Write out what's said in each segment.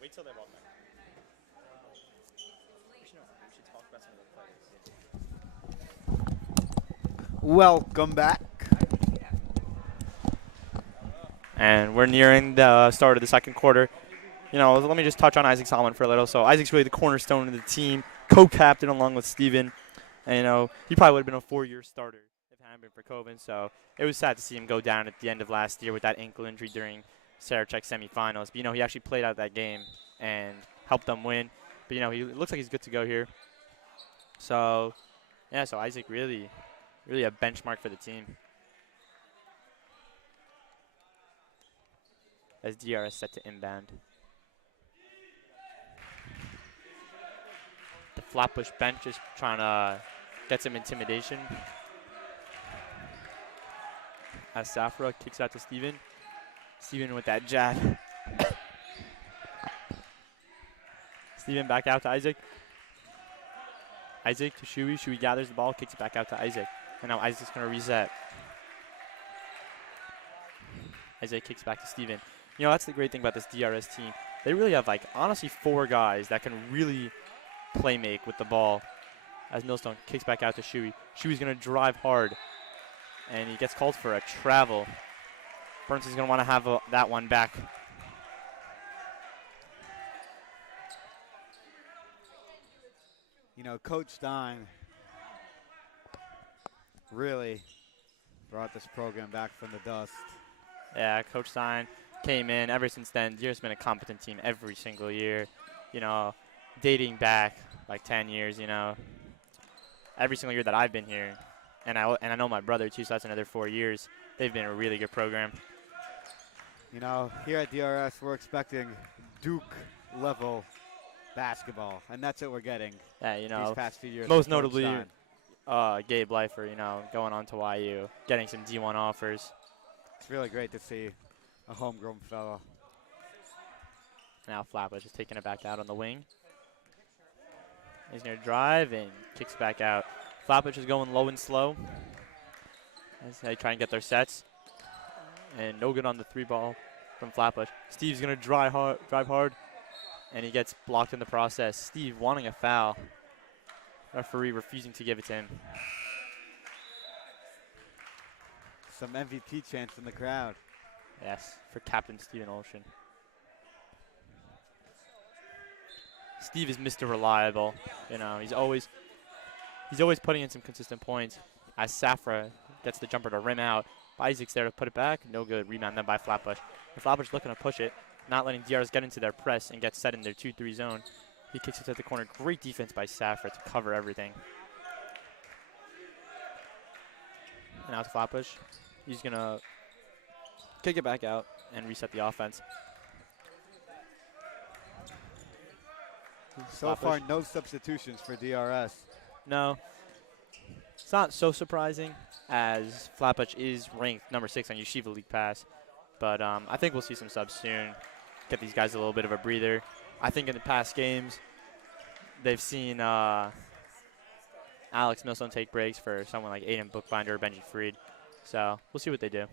Wait till they walk back. We should talk about some of the players. Welcome back. And we're nearing the start of the second quarter. You know, let me just touch on Isaac Solomon for a little. So Isaac's really the cornerstone of the team, co-captain along with Steven. And, you know, he probably would have been a 4-year starter if it hadn't been for COVID. So it was sad to see him go down at the end of last year with that ankle injury during Sarachek semifinals. But, you know, he actually played out that game and helped them win. But, you know, he looks like he's good to go here. So, yeah, so Isaac really a benchmark for the team. As DRS set to inbound. The Flatbush bench is trying to get some intimidation. As Safra kicks out to Steven. Steven with that jab. Steven back out to Isaac. Isaac to Shui. Shui gathers the ball, kicks it back out to Isaac. And now Isaac's going to reset. Isaac kicks back to Steven. You know, that's the great thing about this DRS team. They really have, like, honestly 4 guys that can really play make with the ball. As Millstone kicks back out to Shui. Shui's going to drive hard. And he gets called for a travel. Burns is going to want to have that one back. You know, Coach Stein really brought this program back from the dust. Yeah, Coach Stein came in. Ever since then, there's been a competent team every single year. You know, dating back like 10 years, you know. Every single year that I've been here, and I know my brother too, so that's another 4 years. They've been a really good program. You know, here at DRS, we're expecting Duke-level basketball, and that's what we're getting. Yeah, you know, these past few years. most notably, Gabe Leifer, you know, going on to YU, getting some D1 offers. It's really great to see a homegrown fella. Now Flatbush is taking it back out on the wing. He's going to drive and kicks back out. Flatbush is going low and slow as they try and get their sets. And no good on the 3-ball from Flatbush. Steve's going to drive hard, and he gets blocked in the process. Steve wanting a foul. Referee refusing to give it to him. Some MVP chants in the crowd. Yes, for Captain Steven Olshan. Steve is Mr. Reliable. You know, he's always putting in some consistent points. As Safra gets the jumper to rim out. Isaac's there to put it back. No good. Rebound then by Flatbush. And Flatbush looking to push it, not letting DRS get into their press and get set in their 2-3 zone. He kicks it to the corner. Great defense by Safra to cover everything. And now to Flatbush. He's going to kick it back out and reset the offense. So far, no substitutions for DRS. No. It's not so surprising, as Flatbush is ranked number 6 on Yeshiva League Pass. But I think we'll see some subs soon. Get these guys a little bit of a breather. I think in the past games, they've seen Alex Millstone take breaks for someone like Aiden Bookbinder or Benji Freed. So we'll see what they do.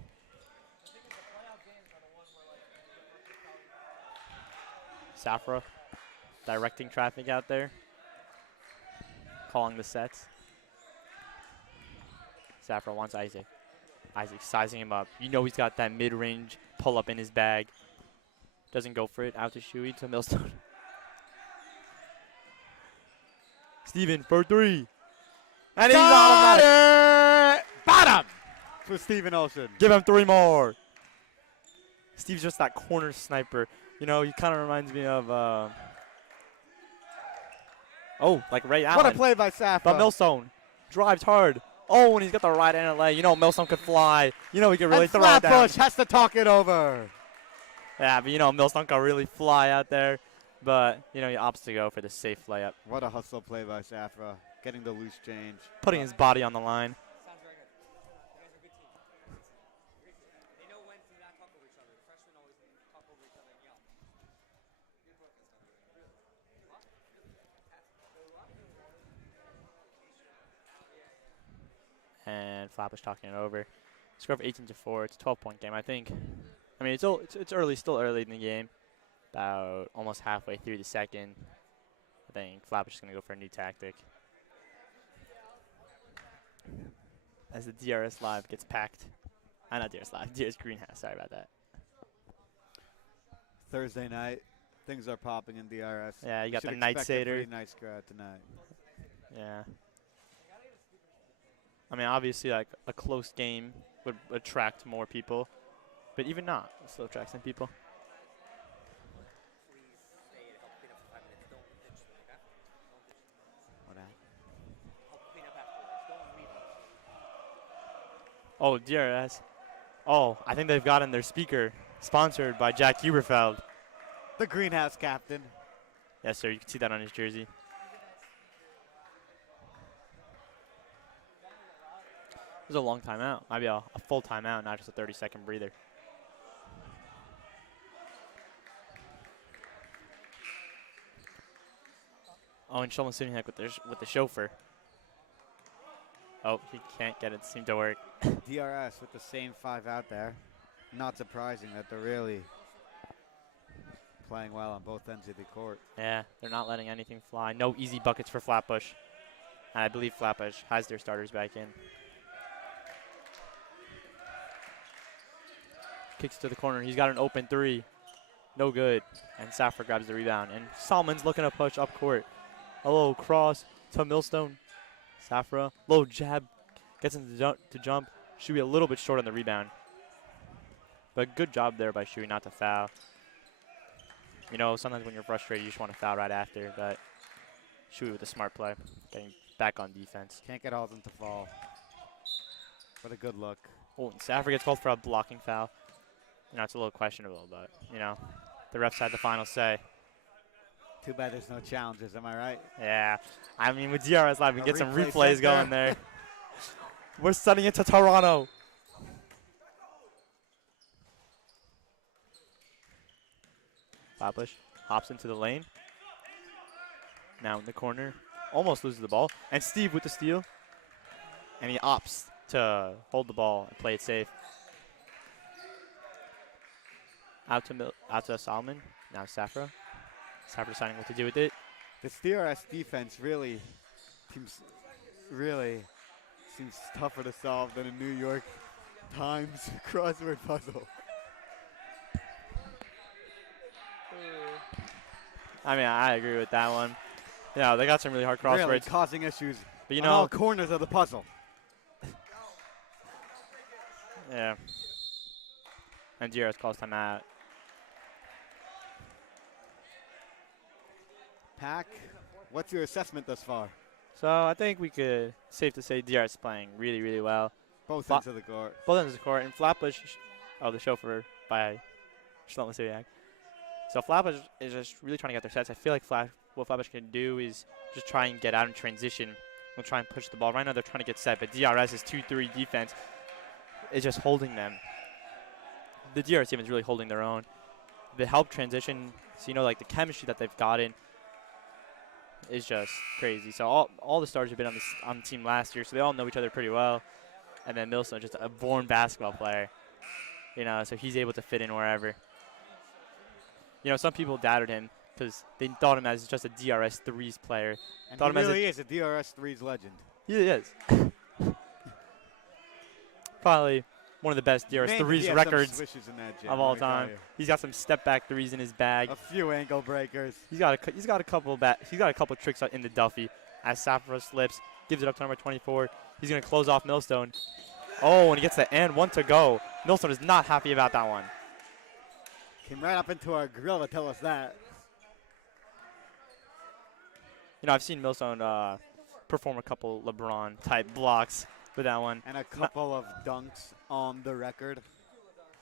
Safra directing traffic out there. Calling the sets. Safra wants Isaac. Isaac sizing him up. You know he's got that mid-range pull-up in his bag. Doesn't go for it. Out to Shui to Millstone. Steven for 3. And he's automatic. Bottom! For Steven Olshan. Give him 3 more. Steve's just that corner sniper. You know, he kind of reminds me of, like Ray Allen. What a play by Safra. But Millstone drives hard. Oh, and he's got the right hand leg. You know, Millstone could fly. You know, he could really throw it down. Flatbush has to talk it over. Yeah, but you know, Millstone can really fly out there. But, you know, he opts to go for the safe layup. What a hustle play by Safra. Getting the loose change. Putting his body on the line. And Flatbush talking it over. Score of 18-4. It's a 12-point game, I think. I mean, it's early, still early in the game. About almost halfway through the second. I think Flatbush is going to go for a new tactic. As the DRS Live gets packed. Not DRS Live, DRS Greenhouse. Sorry about that. Thursday night, things are popping in DRS. Yeah, you got the should Night expect a Seder. pretty nice crowd tonight. Yeah. I mean, obviously, like a close game would attract more people, but even not, it still attracts some people. What that? Oh, DRS. Oh, I think they've gotten their speaker sponsored by Jack Huberfeld. The greenhouse captain. Yes, sir. You can see that on his jersey. It was a long timeout. Maybe a full timeout, not just a 30-second breather. Oh, and Shlomo sitting with the chauffeur. Oh, he can't get it to seem to work. DRS with the same 5 out there. Not surprising that they're really playing well on both ends of the court. Yeah, they're not letting anything fly. No easy buckets for Flatbush. And I believe Flatbush has their starters back in. Kicks to the corner. He's got an open 3. No good. And Safra grabs the rebound. And Solomon's looking to push up court. A little cross to Millstone. Safra, low jab. Gets him to jump. Shuey a little bit short on the rebound. But good job there by Shuey not to foul. You know, sometimes when you're frustrated, you just want to foul right after. But Shuey with a smart play. Getting back on defense. Can't get Alden to fall. But a good look. Oh, and Safra gets called for a blocking foul. You know, it's a little questionable, but, you know, the refs had the final say. Too bad there's no challenges, am I right? Yeah. I mean, with DRS Live, we A can get some replay replays center. going there. We're sending it to Toronto. Flatbush hops into the lane. Now in the corner. Almost loses the ball. And Steve with the steal. And he opts to hold the ball and play it safe. Out to Solomon. Now Safra. Safra deciding what to do with it. This DRS defense really seems tougher to solve than a New York Times crossword puzzle. I mean, I agree with that one. Yeah, they got some really hard crosswords. Really causing issues But you on know, all corners of the puzzle. yeah. And DRS calls time out. Pack, what's your assessment thus far? So I think we could safe to say DRS is playing really, really well. Both ends of the court. Both ends of the court. And Flatbush, the chauffeur by Shlomo Siriak. So Flatbush is just really trying to get their sets. I feel like what Flatbush can do is just try and get out in transition. We'll try and push the ball. Right now they're trying to get set, but DRS's 2-3 defense is just holding them. The DRS team is really holding their own. The help transition, so you know, like the chemistry that they've gotten is just crazy. So all the stars have been on the team last year, so they all know each other pretty well. And then Milson, just a born basketball player, you know, so he's able to fit in wherever. You know, some people doubted him because they thought him as just a DRS threes player. And Thought he him as really is a DRS threes legend. He is. Probably one of the best DRS Man, threes he has some records swishes in that gym, of let all me tell time. you. He's got some step back threes in his bag. A few ankle breakers. He's got a couple tricks in the Duffy. As Safra slips, gives it up to number 24. He's gonna close off Millstone. Oh, and he gets the and 1 to go. Millstone is not happy about that one. Came right up into our grill to tell us that. You know, I've seen Millstone perform a couple LeBron-type blocks with that one. And a couple of dunks on the record.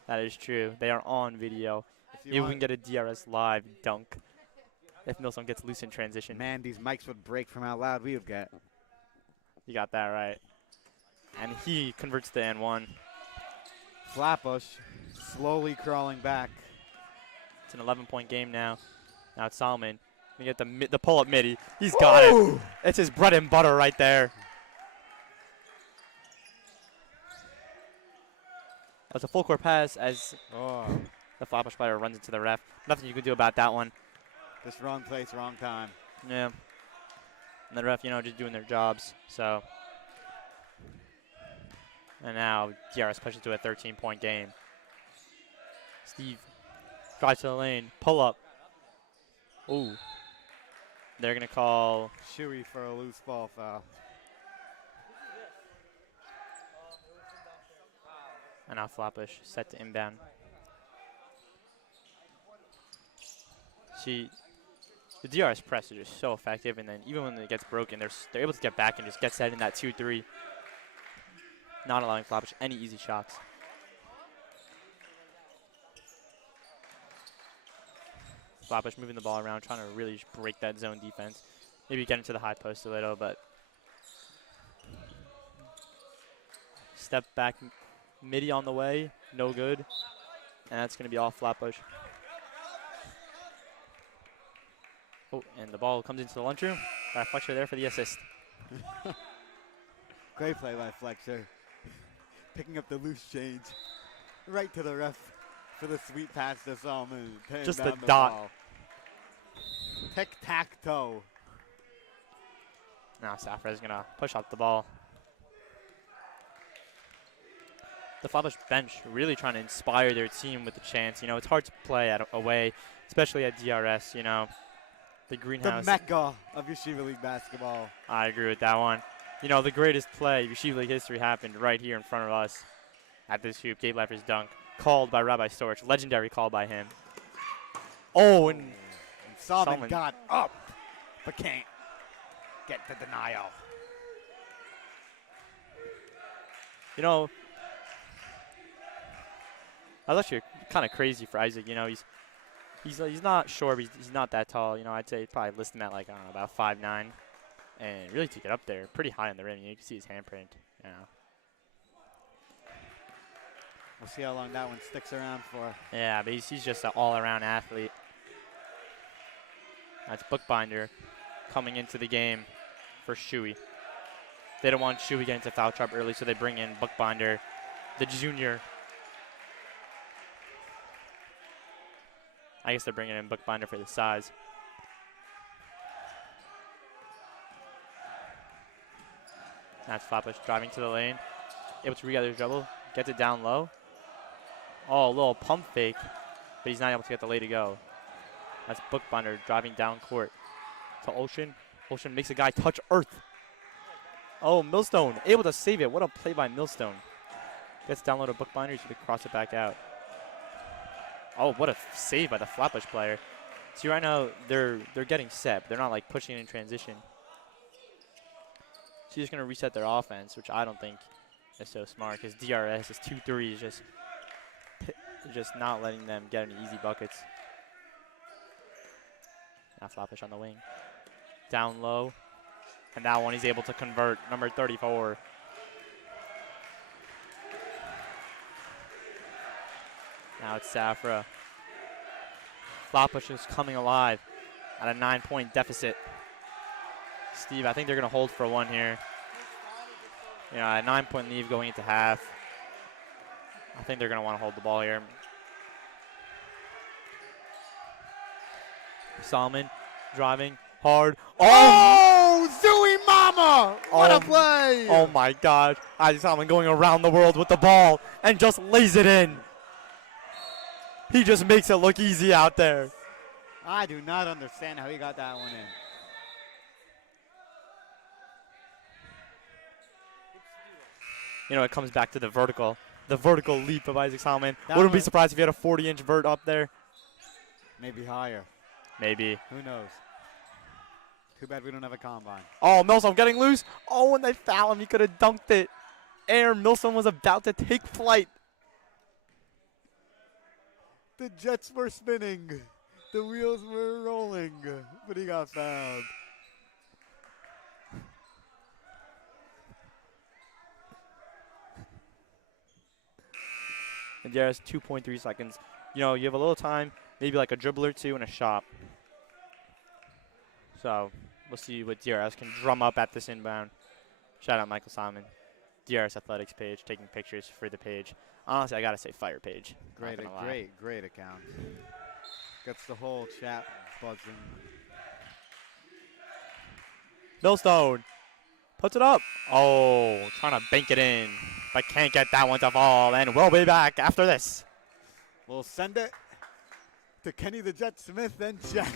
That is true. They are on video. If you Maybe we want- can get a DRS live dunk if Millstone gets loose in transition. Man, these mics would break from how loud we would get. You got that right. And he converts the and 1. Flatbush slowly crawling back. It's an 11-point game now. Now it's Solomon. We get the pull-up midi. He's got it. It's his bread and butter right there. That was a full court pass as The Flatbush player runs into the ref. Nothing you can do about that one. Just wrong place, wrong time. Yeah. And the ref, just doing their jobs. So. And now DRS pushes to a 13-point game. Steve drives to the lane. Pull up. Ooh. They're going to call. Shuey for a loose ball foul. And now Flatbush set to inbound. See, the DRS press is just so effective, and then even when it gets broken, they're able to get back and just get set in that 2-3, not allowing Flatbush any easy shots. Flatbush moving the ball around, trying to really break that zone defense. Maybe get into the high post a little, but step back, midi on the way, no good, and that's going to be all Flatbush. Oh, and the ball comes into the lunchroom. Fleksher there for the assist. Great play by Fleksher. Picking up the loose change. Right to the ref for the sweet pass to Steinman. Just the dot. Ball. Tic-tac-toe. Now Safra is going to push up the ball. The Flatbush bench really trying to inspire their team with the chance. It's hard to play away, especially at DRS, The greenhouse. The mecca of Yeshiva League basketball. I agree with that one. The greatest play of Yeshiva League history happened right here in front of us at this hoop. Gabe Leffer's dunk, called by Rabbi Storch. Legendary call by him. Oh, and Salman got up, but can't get the denial. I was actually kind of crazy for Isaac. He's not short, but he's not that tall. I'd say probably list him at like, I don't know, about 5'9", and really took it up there pretty high on the rim. You can see his handprint. We'll see how long that one sticks around for. Yeah, but he's just an all-around athlete. That's Bookbinder coming into the game for Shuey. They don't want Shuey getting into foul trap early, so they bring in Bookbinder, the junior. I guess they're bringing in Bookbinder for the size. That's Flatbush driving to the lane. Able to regather his dribble. Gets it down low. Oh, a little pump fake, but he's not able to get the lay to go. That's Bookbinder driving down court to Ocean. Ocean makes a guy touch earth. Oh, Millstone able to save it. What a play by Millstone. Gets down low to Bookbinder. He's going to cross it back out. Oh, what a save by the Flatbush player. See, right now, they're getting set. They're not, like, pushing in transition. So he's just going to reset their offense, which I don't think is so smart, because DRS is 2-3 is just not letting them get any easy buckets. Now Flatbush on the wing. Down low. And that one he's able to convert, number 34. Now it's Safra. Flatbush is coming alive at a 9-point deficit. Steve, I think they're going to hold for one here. A 9-point lead going into half. I think they're going to want to hold the ball here. Salman driving hard. Oh, Zooey Mama! What a play! Oh my God. Isaac Salman going around the world with the ball and just lays it in. He just makes it look easy out there. I do not understand how he got that one in. It comes back to the vertical leap of Isaac Salman. Wouldn't be surprised if he had a 40-inch vert up there. Maybe higher. Maybe. Who knows? Too bad we don't have a combine. Oh, Millstone getting loose. Oh, and they foul him. He could have dunked it. Millstone was about to take flight. The jets were spinning. The wheels were rolling, but he got fouled. And there's 2.3 seconds. You have a little time, maybe like a dribble or two and a shot. So we'll see what DRS can drum up at this inbound. Shout out Michael Simon. DRS Athletics page, taking pictures for the page. Honestly, I gotta say fire page. Great account. Gets the whole chat buzzing. Millstone puts it up. Oh, trying to bank it in, but can't get that one to fall. And we'll be back after this. We'll send it to Kenny the Jet Smith and Jack.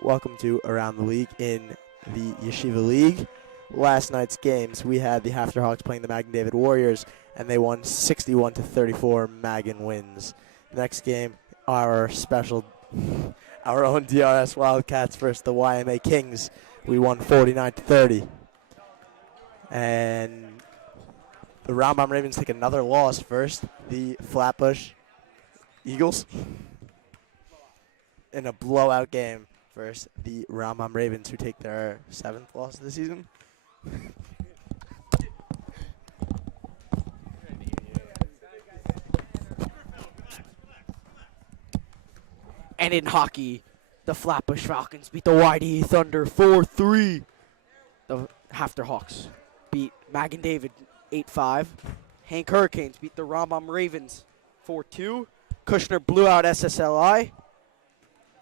Welcome to Around the League in the Yeshiva League. Last night's games, we had the Hafterhawks playing the Magen David Warriors, and they won 61-34. Magen wins. Next game, our own DRS Wildcats versus the YMA Kings. We won 49-30. And the Rambam Ravens take another loss first. The Flatbush Eagles in a blowout game versus the Rambam Ravens, who take their 7th loss of the season. And in hockey, the Flatbush Falcons beat the YDE Thunder 4-3. The Hafterhawks beat Magen David 8-5. Hank Hurricanes beat the Rambam Ravens 4-2. Kushner blew out SSLI.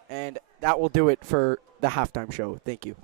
And that will do it for the halftime show. Thank you.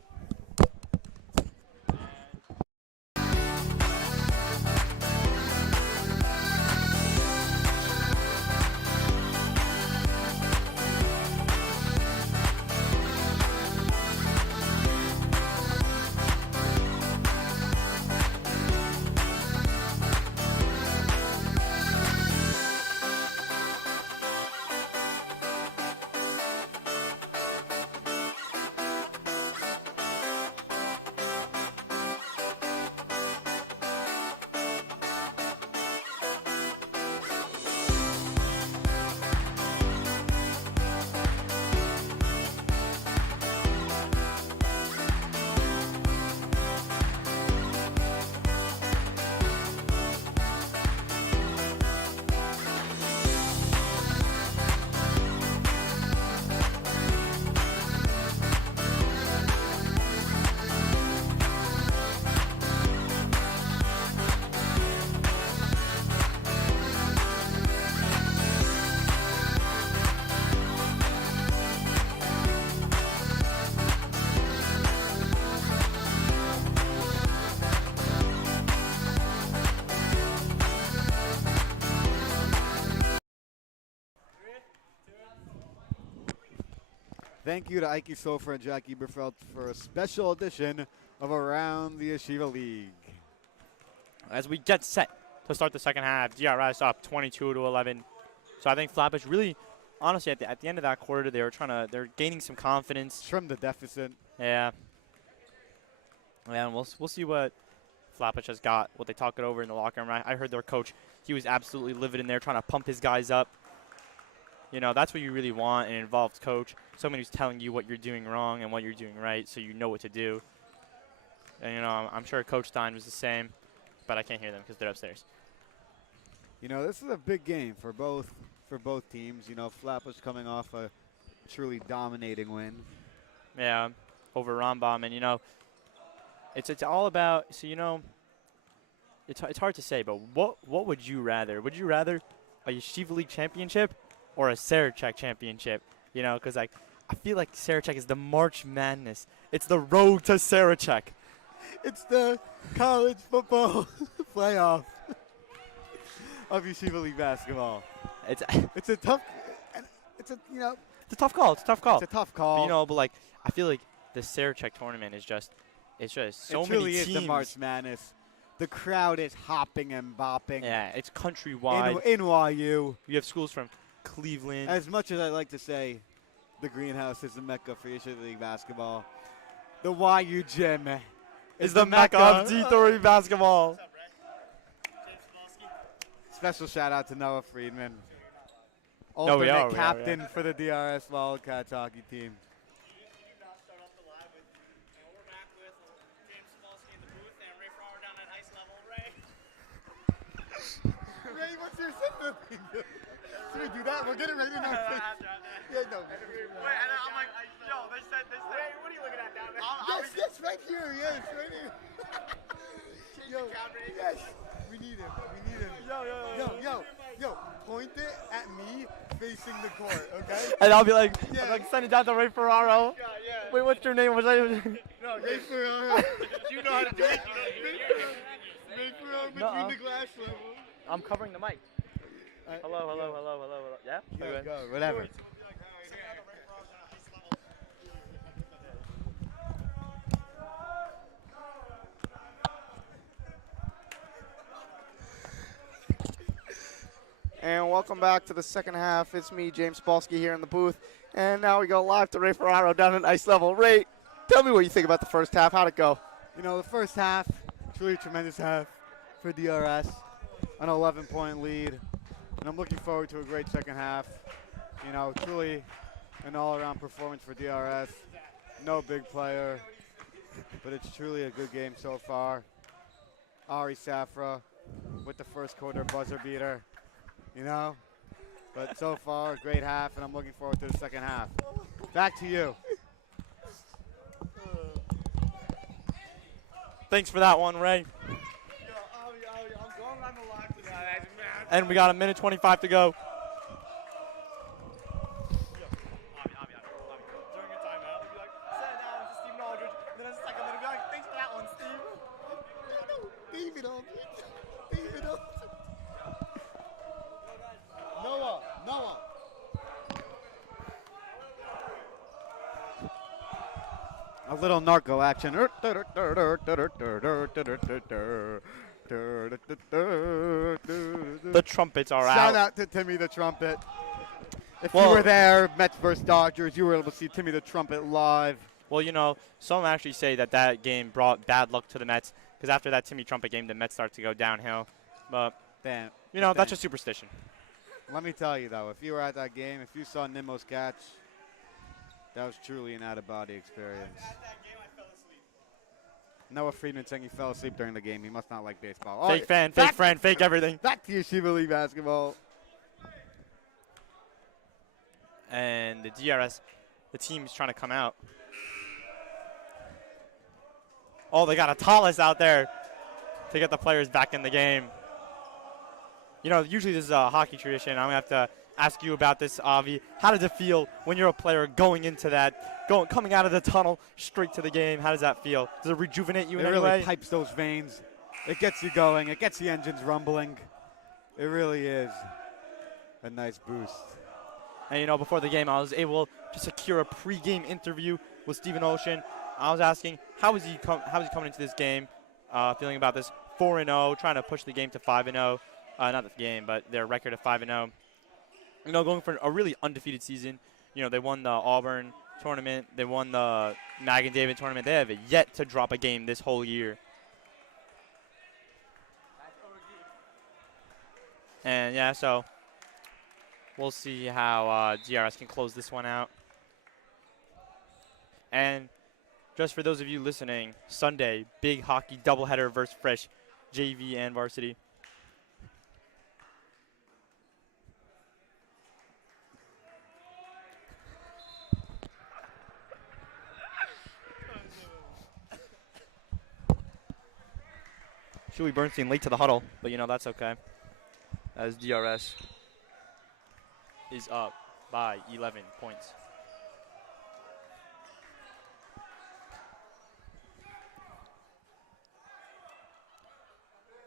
Thank you to Ike Sofer and Jack Eberfeld for a special edition of Around the Yeshiva League. As we get set to start the second half, DRS up 22-11. So I think Flatbush really, honestly, at the end of that quarter, they're gaining some confidence. Trim the deficit. Yeah. And we'll see what Flatbush has got, what they talk it over in the locker room. I heard their coach, he was absolutely livid in there trying to pump his guys up. You know, that's what you really want, and it involves coach. Someone who's telling you what you're doing wrong and what you're doing right so you know what to do. And, you know, I'm sure Coach Stein was the same, but I can't hear them because they're upstairs. You know, this is a big game for both teams. You know, Flatbush coming off a truly dominating win. Yeah, over Rambam. And, you know, it's all about, so, you know, it's hard to say, but what would you rather? Would you rather a Yeshiva League championship or a Sarachek championship? You know, because, like, I feel like Sarachek is the March Madness. It's the road to Sarachek. It's the college football playoff of Yeshiva League basketball. It's a tough call. It's a tough call. It's a tough call. But, you know, but, like, I feel like the Sarachek tournament is just so it many truly teams. is the March Madness. The crowd is hopping and bopping. Yeah, it's countrywide. NYU. You have schools from Cleveland. As much as I like to say the greenhouse is the mecca for Yeshiva League basketball, the YU gym is the mecca of D3 basketball. Special shout out to Noah Friedman, No, we are, captain for the DRS Wildcats hockey team. Ray, what's your sympathy? Should we do that? We're getting ready now. Yeah, no. Wait, and I'm like, yo, they said. Ray, what are you looking at down there? Yes, right here. Yes, right here. Yes, we need him. Yo, point it at me facing the court, okay? And I'll be like, Yeah. send it down to Ray Ferraro. Yeah. Wait, what's your name? No, Ray Ferraro. You know how to do it. Ray Ferraro between Nuh-uh. the glass level. I'm covering the mic. Hello. Yeah? Go, whatever. And welcome back to the second half. It's me, James Spolsky, here in the booth. And now we go live to Ray Ferraro down at ice level. Ray, tell me what you think about the first half. How'd it go? You know, the first half, truly a tremendous half for DRS. An 11-point lead. And I'm looking forward to a great second half. You know, truly an all-around performance for DRS. No big player, but it's truly a good game so far. Ari Safra with the first quarter buzzer beater. You know, but so far, great half, and I'm looking forward to the second half. Back to you. Thanks for that one, Ray. And we got a minute 25 to go. Noah. A little narco action. The trumpets are out. Shout out to Timmy the Trumpet. If you Well- were there, Mets versus Dodgers, you were able to see Timmy the Trumpet live. Well, you know, some actually say that game brought bad luck to the Mets because after that Timmy Trumpet game, the Mets start to go downhill. But, Damn. you know, that's just superstition. Let me tell you, though, if you were at that game, if you saw Nimmo's catch, that was truly an out-of-body experience. Noah Friedman saying he fell asleep during the game. He must not like baseball. Fake fan, fake friend, fake everything. Back to Yeshiva League basketball. And the DRS, the team's trying to come out. Oh, they got a Tallis out there to get the players back in the game. You know, usually this is a hockey tradition. I'm going to have to ask you about this, Avi. How does it feel when you're a player going into that, coming out of the tunnel straight to the game? How does that feel? Does it rejuvenate you in any It really way? pipes those veins. It gets you going. It gets the engines rumbling. It really is a nice boost. And, you know, before the game, I was able to secure a pre-game interview with Stephen Ocean. I was asking, how is he coming into this game, feeling about this 4-0, trying to push the game to 5-0. Not the game, but their record of 5-0. You know, going for a really undefeated season. You know, they won the Auburn tournament. They won the Mag and David tournament. They have yet to drop a game this whole year. And, yeah, so we'll see how DRS can close this one out. And just for those of you listening, Sunday, big hockey doubleheader versus Fresh, JV and Varsity. Shuey Bernstein late to the huddle, but you know, that's okay. As DRS is up by 11 points.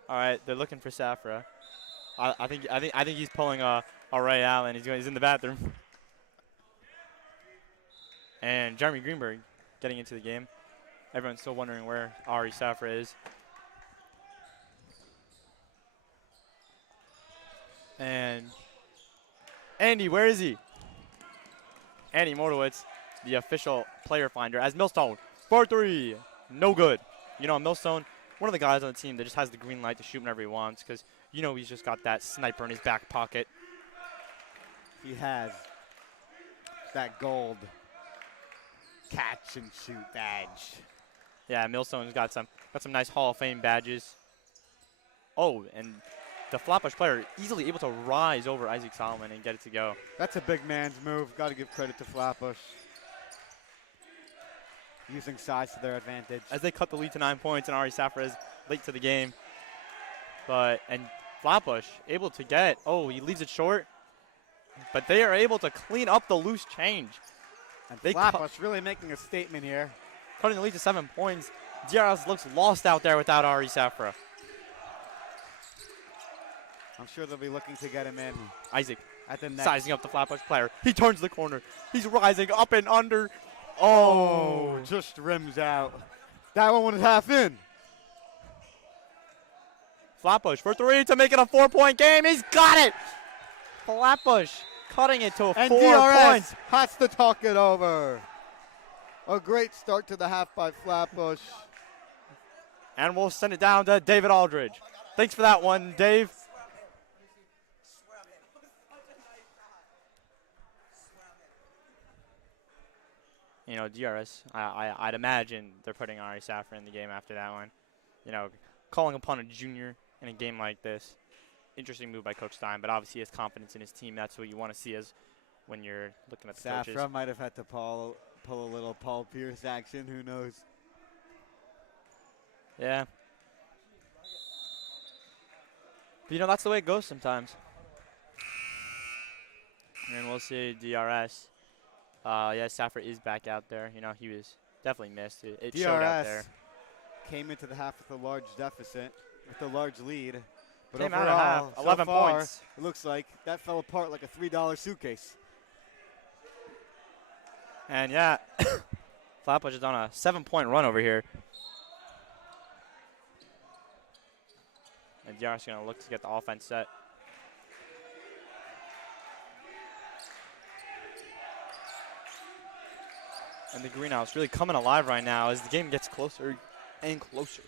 All right, they're looking for Safra. I think he's pulling a Ray Allen. He's in the bathroom. And Jeremy Greenberg getting into the game. Everyone's still wondering where Ari Safra is. And Andy, where is he? Andy Mordowitz, the official player finder, as Millstone, 4-3, no good. You know, Millstone, one of the guys on the team that just has the green light to shoot whenever he wants, because, you know, he's just got that sniper in his back pocket. He has that gold catch and shoot badge. Yeah, Millstone's got some nice Hall of Fame badges. Oh, and the Flatbush player easily able to rise over Isaac Solomon and get it to go. That's a big man's move. Got to give credit to Flatbush. Using size to their advantage. As they cut the lead to 9 points, and Ari Safra is late to the game. And Flatbush able to get, he leaves it short. But they are able to clean up the loose change. And Flatbush really making a statement here. Cutting the lead to 7 points. DRS looks lost out there without Ari Safra. I'm sure they'll be looking to get him in. Isaac at the next. Sizing up the Flatbush player. He turns the corner. He's rising up and under. Just rims out. That one was half in. Flatbush for 3 to make it a 4-point game. He's got it. Flatbush cutting it to and 4 DRS points. has to talk it over. A great start to the half by Flatbush. And we'll send it down to David Aldridge. Thanks for that one, Dave. You know, DRS, I'd imagine they're putting Ari Safra in the game after that one. You know, calling upon a junior in a game like this. Interesting move by Coach Stein, but obviously he has confidence in his team. That's what you want to see as when you're looking at the coaches. Safra might have had to pull a little Paul Pierce action. Who knows? Yeah. But, you know, that's the way it goes sometimes. And we'll see DRS. Yeah, Safra is back out there. You know, he was definitely missed. It showed out there. Came into the half with a large deficit, with a large lead. But Came overall, out of half, 11 so far, points. It looks like that fell apart like a $3 suitcase. And, yeah, Flatbush is on a 7-point run over here. And DRS is going to look to get the offense set. And the greenhouse really coming alive right now as the game gets closer and closer.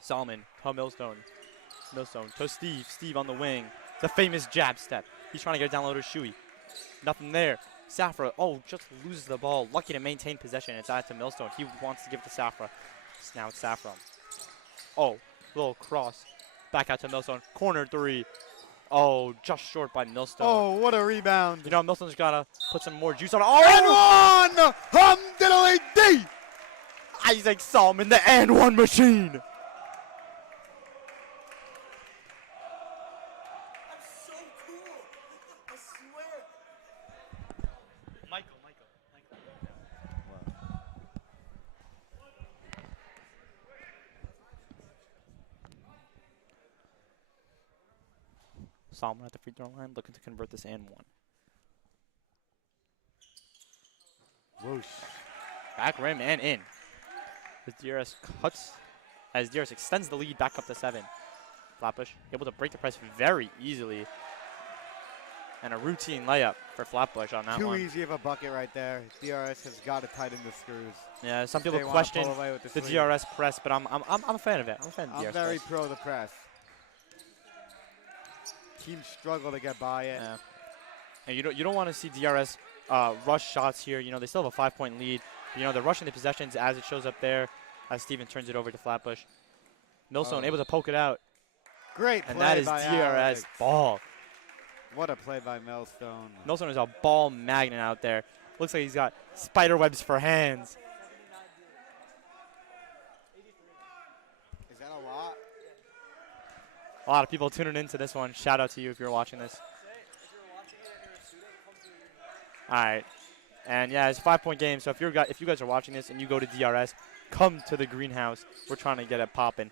Solomon to Millstone. Millstone to Steve. Steve on the wing. The famous jab step. He's trying to get it down low to Shuey. Nothing there. Safra, just loses the ball. Lucky to maintain possession. It's out to Millstone. He wants to give it to Safra. Now it's Safra. Little cross. Back out to Millstone. Corner 3. Just short by Millstone. What a rebound. You know, Millstone's got to put some more juice on it. And one! Diddly-dee! Isaac Solomon, the and one machine. Solomon at the free throw line, looking to convert this and one. Whoosh. Back rim and in. As DRS cuts, as DRS extends the lead back up to 7. Flatbush able to break the press very easily. And a routine layup for Flatbush on that Too one. easy of a bucket right there. DRS has got to tighten the screws. Yeah, some They people wanna question pull away with the sleeve. DRS press, but I'm a fan of it. I'm a fan of the I'm DRS very press. pro the press. Teams struggle to get by it. Yeah. And you don't want to see DRS rush shots here. You know, they still have a 5-point lead. You know, they're rushing the possessions as it shows up there, as Steven turns it over to Flatbush. Millstone able to poke it out, Great play and that is by DRS Alex. ball. What a play by Millstone. Millstone is a ball magnet out there. Looks like he's got spider webs for hands. Is that a lot? A lot of people tuning into this one. Shout out to you if you're watching this. All right. And yeah, it's a 5-point game. So if you guys are watching this and you go to DRS, come to the greenhouse. We're trying to get it popping.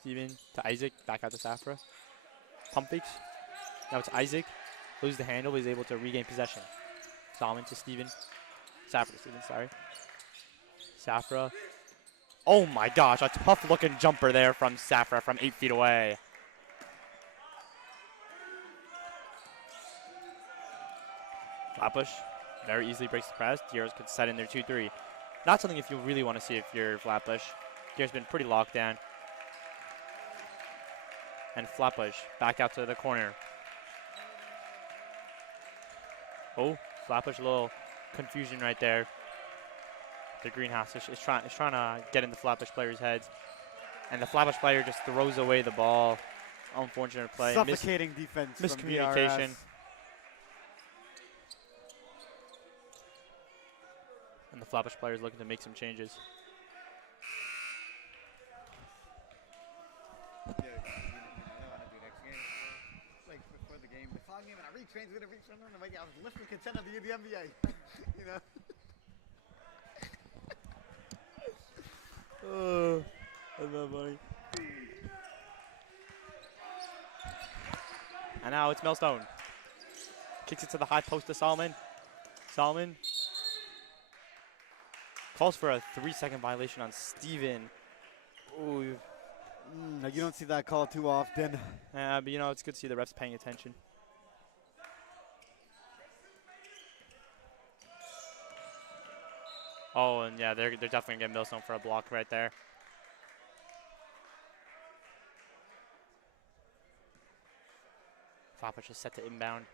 Steven to Isaac, back out to Safra. Pump fakes. Now it's Isaac. Loses the handle, but he's able to regain possession. Solomon to Steven. Safra to Steven, sorry. Safra. Oh my gosh, a tough looking jumper there from Safra from 8 feet away. Flatbush very easily breaks the press. DRS could set in their 2-3. Not something if you really want to see if you're Flatbush. DRS been pretty locked down. And Flatbush back out to the corner. Oh, Flatbush, a little confusion right there. The greenhouse is trying to get in the Flatbush players' heads. And the Flatbush player just throws away the ball. Unfortunate play. Suffocating defense from miscommunication. DRS. And the Flatbush player is looking to make some changes. I was lifting consent of the NBA. You know? Oh, that's not funny. And now it's Millstone. Kicks it to the high post to Solomon. Solomon calls for a 3-second violation on Steven. Ooh. You don't see that call too often. Yeah, but you know, it's good to see the refs paying attention. Oh, and yeah, they're definitely getting Millstone for a block right there. Flatbush is set to inbound.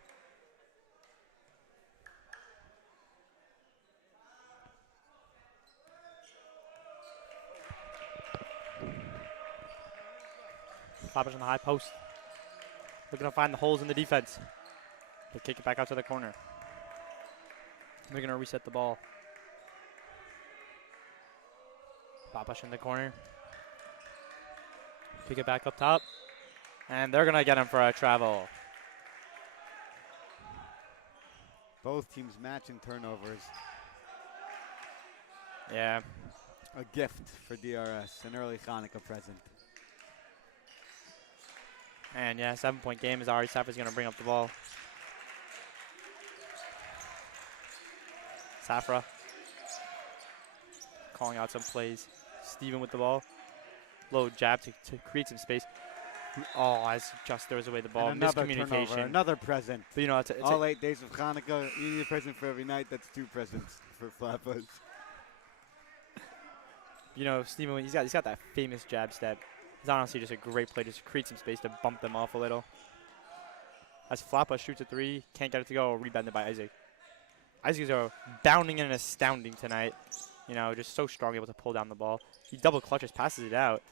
Flatbush on the high post. Looking to find the holes in the defense. They kick it back out to the corner. They're going to reset the ball. Flatbush in the corner. Pick it back up top. And they're going to get him for a travel. Both teams matching turnovers. Yeah. A gift for DRS, an early Hanukkah present. And yeah, 7-point game as Arieh is going to bring up the ball. Safra calling out some plays. Steven with the ball. Low jab to create some space. Oh, as just throws away the ball. And another Miscommunication. turnover, another present. But you know, it's all 8 days of Hanukkah, you need a present for every night. That's 2 presents for Flatbush. You know, Steven, he's got that famous jab step. It's honestly just a great play, just to create some space to bump them off a little. As Flatbush shoots a 3, can't get it to go, rebounded by Isaac. Isaac is bounding and astounding tonight. You know, just so strong, able to pull down the ball. He double clutches, passes it out.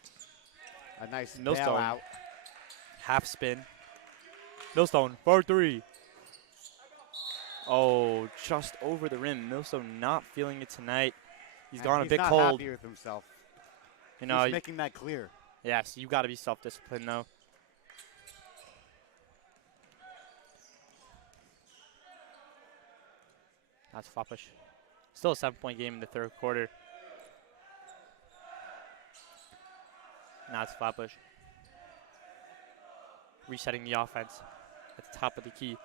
A nice Millstone. bailout. Half spin. Millstone, 4-3. Oh, just over the rim. Millstone not feeling it tonight. He's gone a bit not cold. happy with himself. You know, he's making that clear. Yes, you got to be self-disciplined though. That's Flatbush. Still a 7-point game in the third quarter. Now it's Flatbush. resetting the offense at the top of the key.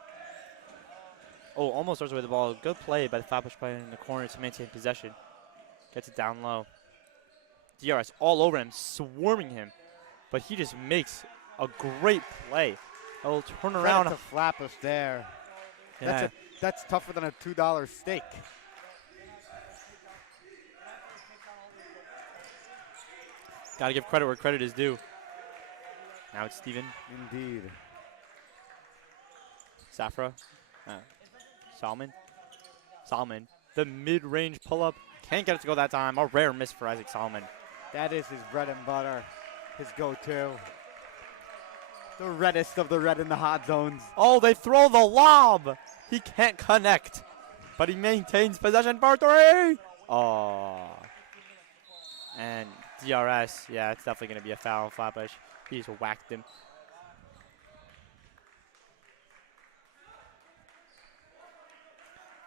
Oh, almost throws away the ball. Good play by the Flatbush player in the corner to maintain possession. Gets it down low. DRS all over him, swarming him. But he just makes a great play. A little turnaround. Credit to Flatbush there. Yeah. That's tougher than a $2 steak. Got to give credit where credit is due. Now it's Steven. Indeed. Safra. Salmon. The mid-range pull-up. Can't get it to go that time. A rare miss for Isaac Salmon. That is his bread and butter. His go-to. The reddest of the red in the hot zones. Oh, they throw the lob. He can't connect. But he maintains possession for 3. Oh. And DRS. Yeah, it's definitely going to be a foul on Flatbush. He just whacked him.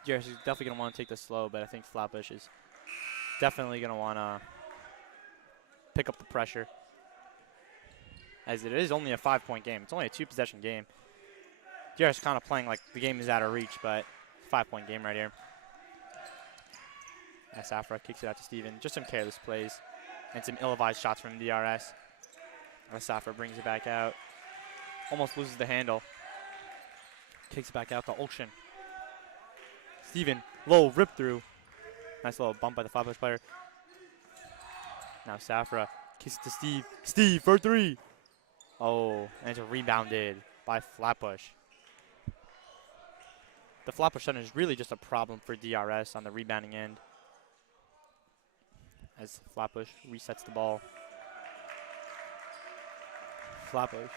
DRS is definitely going to want to take this slow, but I think Flatbush is definitely going to want to pick up the pressure. As it is only a 5-point game. It's only a 2-possession game. DRS is kind of playing like the game is out of reach, but 5-point game right here. As Safra kicks it out to Steven. Just some careless plays and some ill-advised shots from DRS. As Safra brings it back out. Almost loses the handle. Kicks it back out to Olshin. Steven, low rip through. Nice little bump by the Flatbush player. Now Safra kicks it to Steve. Steve for 3. Oh, and it's rebounded by Flatbush. The Flatbush center is really just a problem for DRS on the rebounding end. As Flatbush resets the ball. Flatbush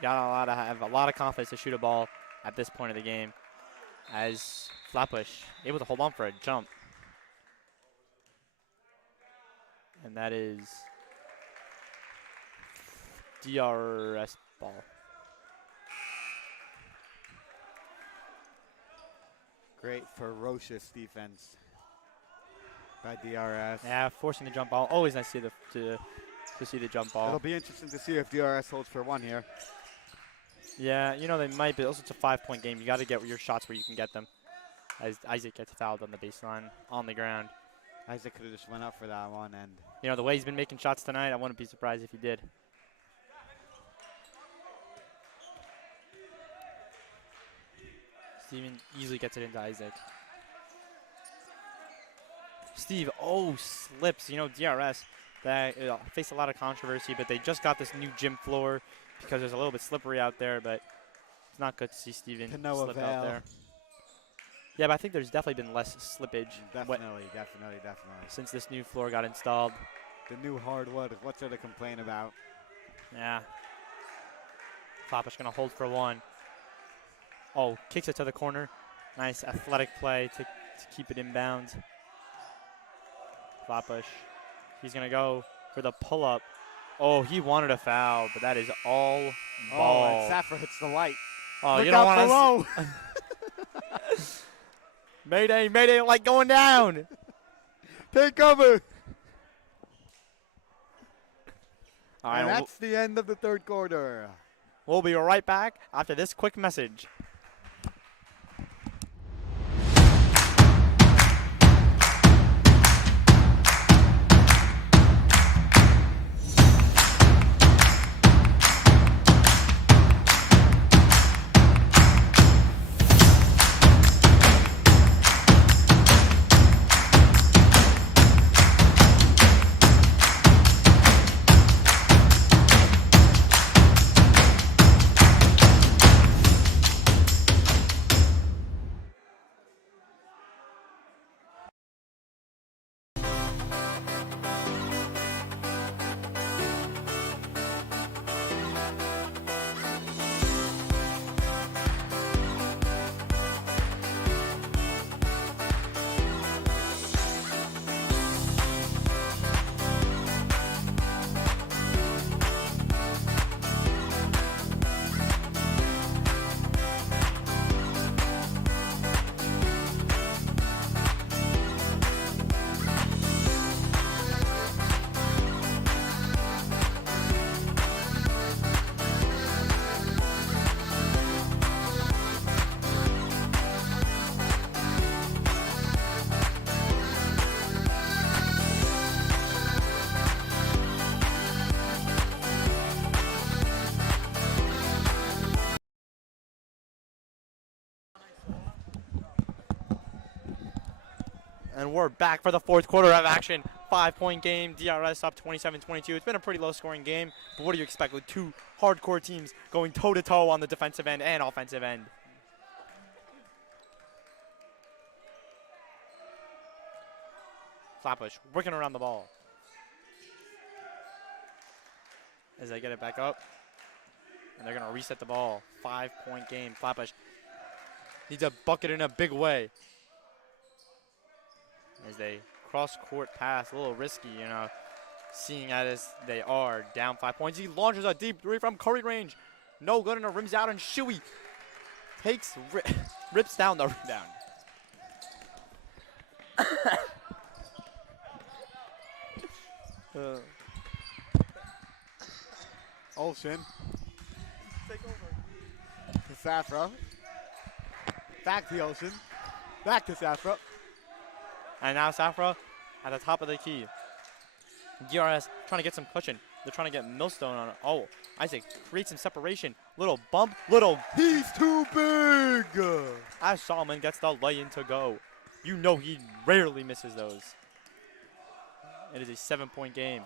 got have a lot of confidence to shoot a ball at this point of the game. As Flatbush able to hold on for a jump. And that is DRS ball. Great ferocious defense by DRS. Yeah, forcing the jump ball. Always nice to see the jump ball. It'll be interesting to see if DRS holds for 1 here. Yeah, you know they might, but also it's a 5-point game. You got to get your shots where you can get them. As Isaac gets fouled on the baseline, on the ground. Isaac could have just went up for that one, and You know, the way he's been making shots tonight, I wouldn't be surprised if he did. Steven easily gets it into Isaac. Steve, slips. You know, DRS, that faced a lot of controversy, but they just got this new gym floor because there's a little bit slippery out there, but it's not good to see Steven slip out there. Yeah, but I think there's definitely been less slippage. Definitely. Since this new floor got installed. The new hardwood, what's there to complain about? Yeah. Flatbush going to hold for 1. Oh, kicks it to the corner. Nice athletic play to keep it inbounds. Flatbush. He's going to go for the pull-up. Oh, he wanted a foul, but that is all ball. Oh, and Safra hits the light. Oh, Look you don't out want below. Mayday, mayday, light going down. Take cover. All right, And that's the end of the third quarter. we'll be right back after this quick message. And we're back for the fourth quarter of action. 5-point game. DRS up 27-22. It's been a pretty low-scoring game. But what do you expect with two hardcore teams going toe-to-toe on the defensive end and offensive end? Flatbush working around the ball. As they get it back up. And they're going to reset the ball. 5-point game. Flatbush needs a bucket in a big way. As they cross-court pass, a little risky, you know, seeing as they are down 5 points. He launches a deep three from curry range. No good, and it rims out, and Shuey rips down the rebound. Olsen. Take over. To Safra. Back to Olsen. Back to Safra. And now Safra at the top of the key. DRS trying to get some cushion. They're trying to get Millstone on it. Oh, Isaac creates some separation. Little bump, little. He's too big. As Solomon gets the lay-in to go. You know he rarely misses those. It is a 7-point game.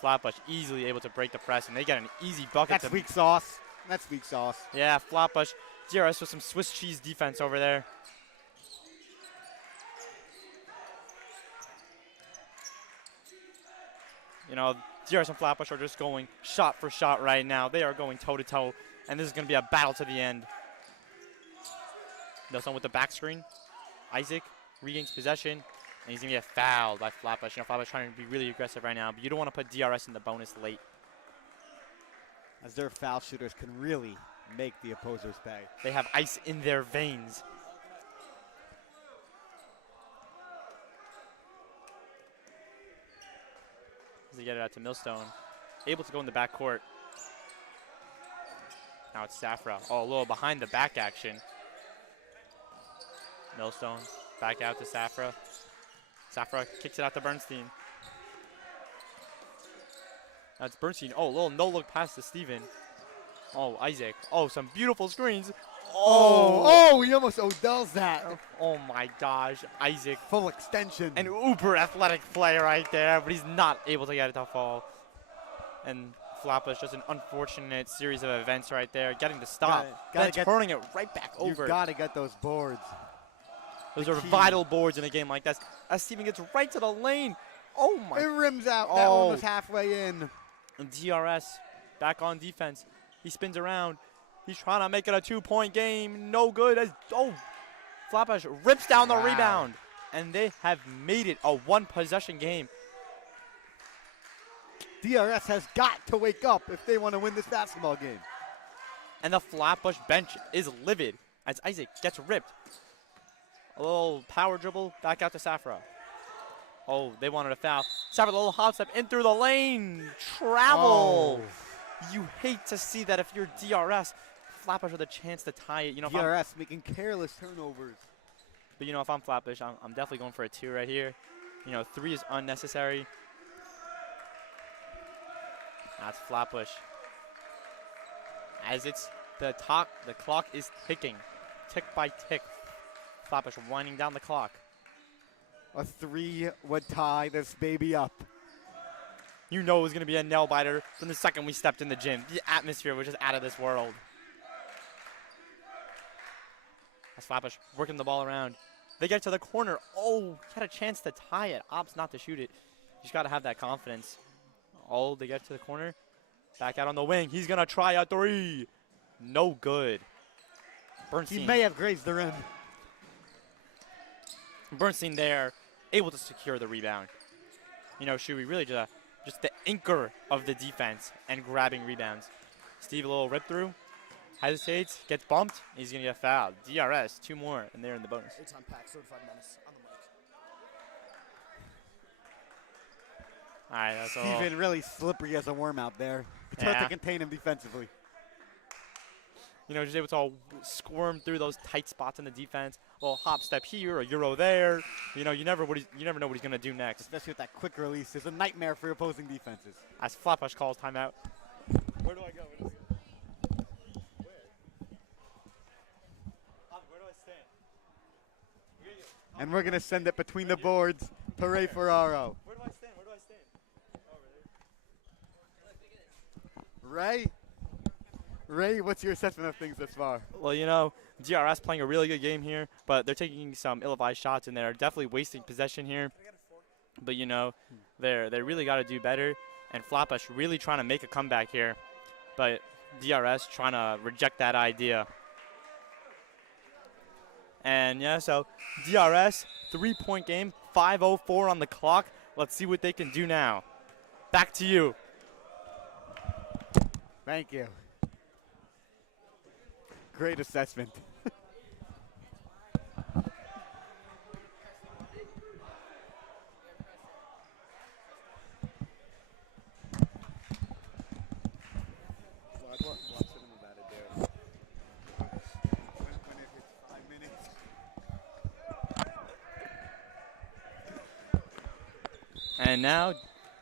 Flatbush easily able to break the press, and they get an easy bucket. That's weak sauce. That's weak sauce. Yeah, Flatbush. DRS with some Swiss cheese defense over there. You know, DRS and Flatbush are just going shot for shot right now. They are going toe-to-toe, and this is going to be a battle to the end. Nelson with the back screen. Isaac regains possession, and he's going to get fouled by Flatbush. You know, Flatbush trying to be really aggressive right now, but you don't want to put DRS in the bonus late. As their foul shooters can really make the opposers pay. They have ice in their veins. They get it out to Millstone. Able to go in the backcourt. Now it's Safra. Oh, a little behind the back action. Millstone back out to Safra. Safra kicks it out to Bernstein. That's Bernstein. Oh, a little no-look pass to Steven. Oh, Isaac. Oh, some beautiful screens. Oh, he almost Odell's that. Oh my gosh, Isaac. Full extension. An uber athletic play right there, but he's not able to get it to fall. And Flatbush, just an unfortunate series of events right there, getting to stop, then turning it right back over. You've got to get those boards. Those are vital boards in a game like this. As Steven gets right to the lane. Oh my. It rims out. That one was halfway in. And DRS back on defense. He spins around. He's trying to make it a 2-point game. No good. Flatbush rips down the rebound. And they have made it a one-possession game. DRS has got to wake up if they want to win this basketball game. And the Flatbush bench is livid as Isaac gets ripped. A little power dribble back out to Safra. Oh, they wanted a foul. Safra, a little hop step in through the lane. Travel. You hate to see that if you're DRS. Flatbush with a chance to tie it. You know, DRS making careless turnovers. But, you know, if I'm Flatbush, I'm definitely going for a 2 right here. You know, 3 is unnecessary. That's Flatbush. As it's the clock is ticking. Tick by tick. Flatbush winding down the clock. A 3 would tie this baby up. You know it was going to be a nail-biter from the second we stepped in the gym. The atmosphere was just out of this world. As Flatbush working the ball around. They get to the corner. Oh, had a chance to tie it. Opts not to shoot it. You just got to have that confidence. Oh, they get to the corner. Back out on the wing. He's going to try a 3. No good. Bernstein. He may have grazed the rim. Bernstein there, able to secure the rebound. You know, Shuey really just the anchor of the defense and grabbing rebounds. Steve, a little rip through. Hesitates, gets bumped, he's going to get fouled. DRS, 2 more, and they're in the bonus. Eitan Pack, certified menace on the mic. All right, that's all. Steven really slippery as a worm out there. It's hard to contain him defensively. You know, just able to squirm through those tight spots in the defense. A little hop step here, a euro there. You know, you never know what he's going to do next. Especially with that quick release. It's a nightmare for opposing defenses. As Flatbush calls timeout. Where do I go? Where do I stand? And we're going to send it between the boards to Ray Ferraro. Where do I stand? Ray, what's your assessment of things thus far? Well, you know, DRS playing a really good game here, but they're taking some ill-advised shots and they're definitely wasting possession here. But, you know, they really got to do better. And Flatbush really trying to make a comeback here. But DRS trying to reject that idea. And, yeah, so DRS, 3-point game, 5:04 on the clock. Let's see what they can do now. Back to you. Thank you. Great assessment. And now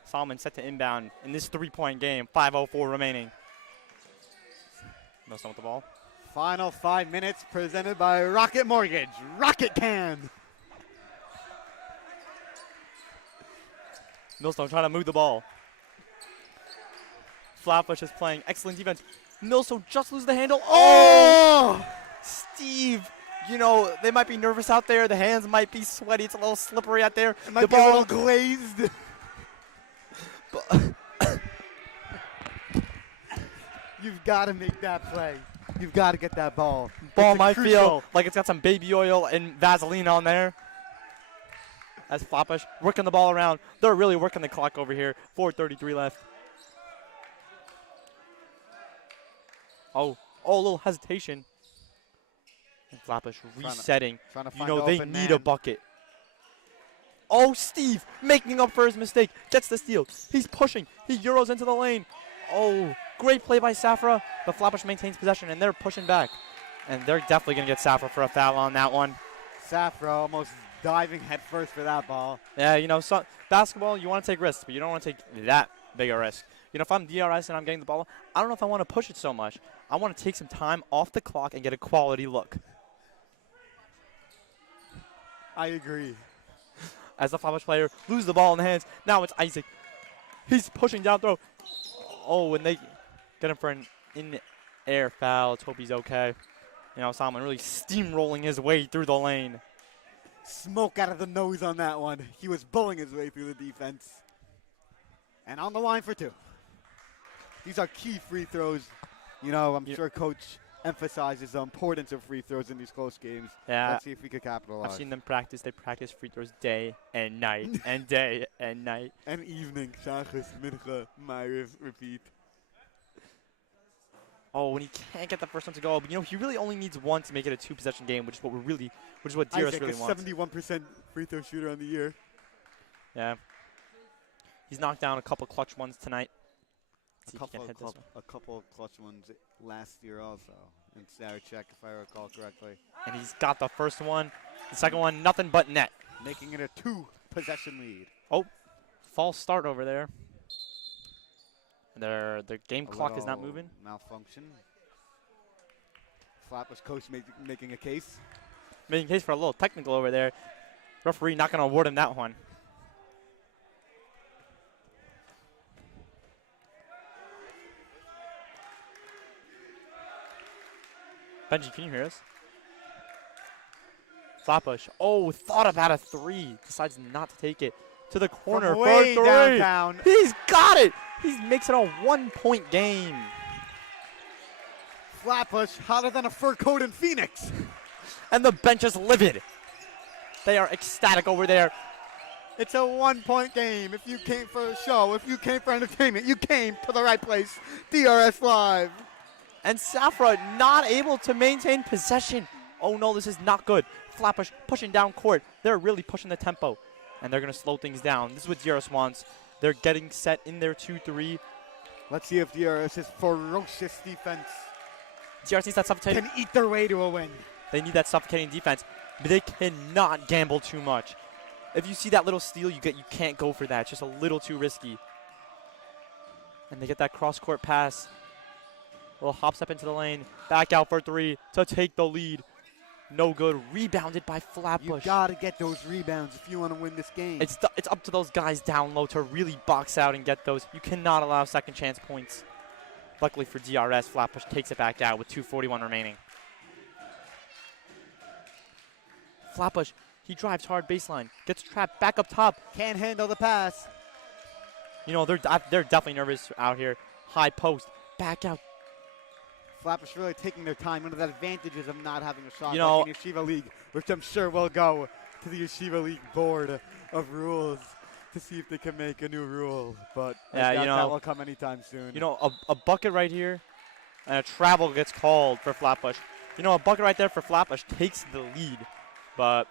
Solomon set to inbound in this 3-point game, 5:04 remaining. Millstone with the ball. Final 5 minutes presented by Rocket Mortgage. Rocket Can. Millstone trying to move the ball. Flatbush is playing excellent defense. Millstone just lose the handle. Oh! Steve, you know, they might be nervous out there. The hands might be sweaty. It's a little slippery out there. It might be a little glazed. You've got to make that play. You've got to get that ball. Ball might feel like it's got some baby oil and Vaseline on there. As Flatbush working the ball around. They're really working the clock over here. 4:33 left. Oh, a little hesitation. And Flatbush resetting. Trying to You find know, the they open need man. a bucket. Oh, Steve making up for his mistake. Gets the steal. He's pushing. He Euros into the lane. Oh, great play by Safra. But Flatbush maintains possession, and they're pushing back. And they're definitely going to get Safra for a foul on that one. Safra almost diving headfirst for that ball. Yeah, you know, basketball, you want to take risks, but you don't want to take that big a risk. You know, if I'm DRS and I'm getting the ball, I don't know if I want to push it so much. I want to take some time off the clock and get a quality look. I agree. As the Flatbush player lose the ball in the hands, now it's Isaac. He's pushing down throw. Oh, and they get him for an in-air foul. Let's hope he's okay. You know, Solomon really steamrolling his way through the lane. Smoke out of the nose on that one. He was bowling his way through the defense. And on the line for 2. These are key free throws. You know, I'm sure Coach emphasizes the importance of free throws in these close games. Yeah. Let's see if we could capitalize. I've seen them practice. They practice free throws day and night and day and night. And evening. Shachas, mincha, Ma'ariv, repeat. Oh, when he can't get the first one to go, but you know, he really only needs one to make it a 2-possession game, which is what DRS Isaac, really a wants. 71% free throw shooter on the year. Yeah. He's knocked down a couple clutch ones tonight. A couple of clutch ones last year also. In Sarachek, if I recall correctly. And he's got the first one. The second one, nothing but net. Making it a 2-possession lead. Oh, false start over there. Their game clock is not moving. Malfunction. Flatbush coach making a case. Making case for a little technical over there. Referee not going to award him that one. Benji, can you hear us? Flatbush. Oh, thought about a 3. Decides not to take it. To the corner. From way for 3. downtown. He's got it. He makes it a 1-point game. Flatbush hotter than a fur coat in Phoenix. And the bench is livid. They are ecstatic over there. It's a 1-point game. If you came for a show, if you came for entertainment, you came to the right place. DRS Live. And Safra not able to maintain possession. Oh no, this is not good. Flatbush pushing down court. They're really pushing the tempo. And they're going to slow things down. This is what DRS wants. They're getting set in their 2-3. Let's see if DRS's ferocious defense DRS needs that suffocating. can eat their way to a win. They need that suffocating defense. But they cannot gamble too much. If you see that little steal, you can't go for that. It's just a little too risky. And they get that cross-court pass. Little hop step into the lane. Back out for 3 to take the lead. No good. Rebounded by You Flatbush. got to get those rebounds if you want to win this game. It's up to those guys down low to really box out and get those. You cannot allow second chance points. Luckily for DRS, Flatbush takes it back out with 2:41 remaining. Flatbush, he drives hard baseline, gets trapped back up top. Can't handle the pass. You know, they're definitely nervous out here. High post, back out. Flatbush really taking their time. One of the advantages of not having a shot You know, like in Yeshiva League, which I'm sure will go to the Yeshiva League board of rules to see if they can make a new rule. But Yeah, I doubt you know, that will come anytime soon. You know, a bucket right here, and a travel gets called for Flatbush. You know, a bucket right there for Flatbush takes the lead, but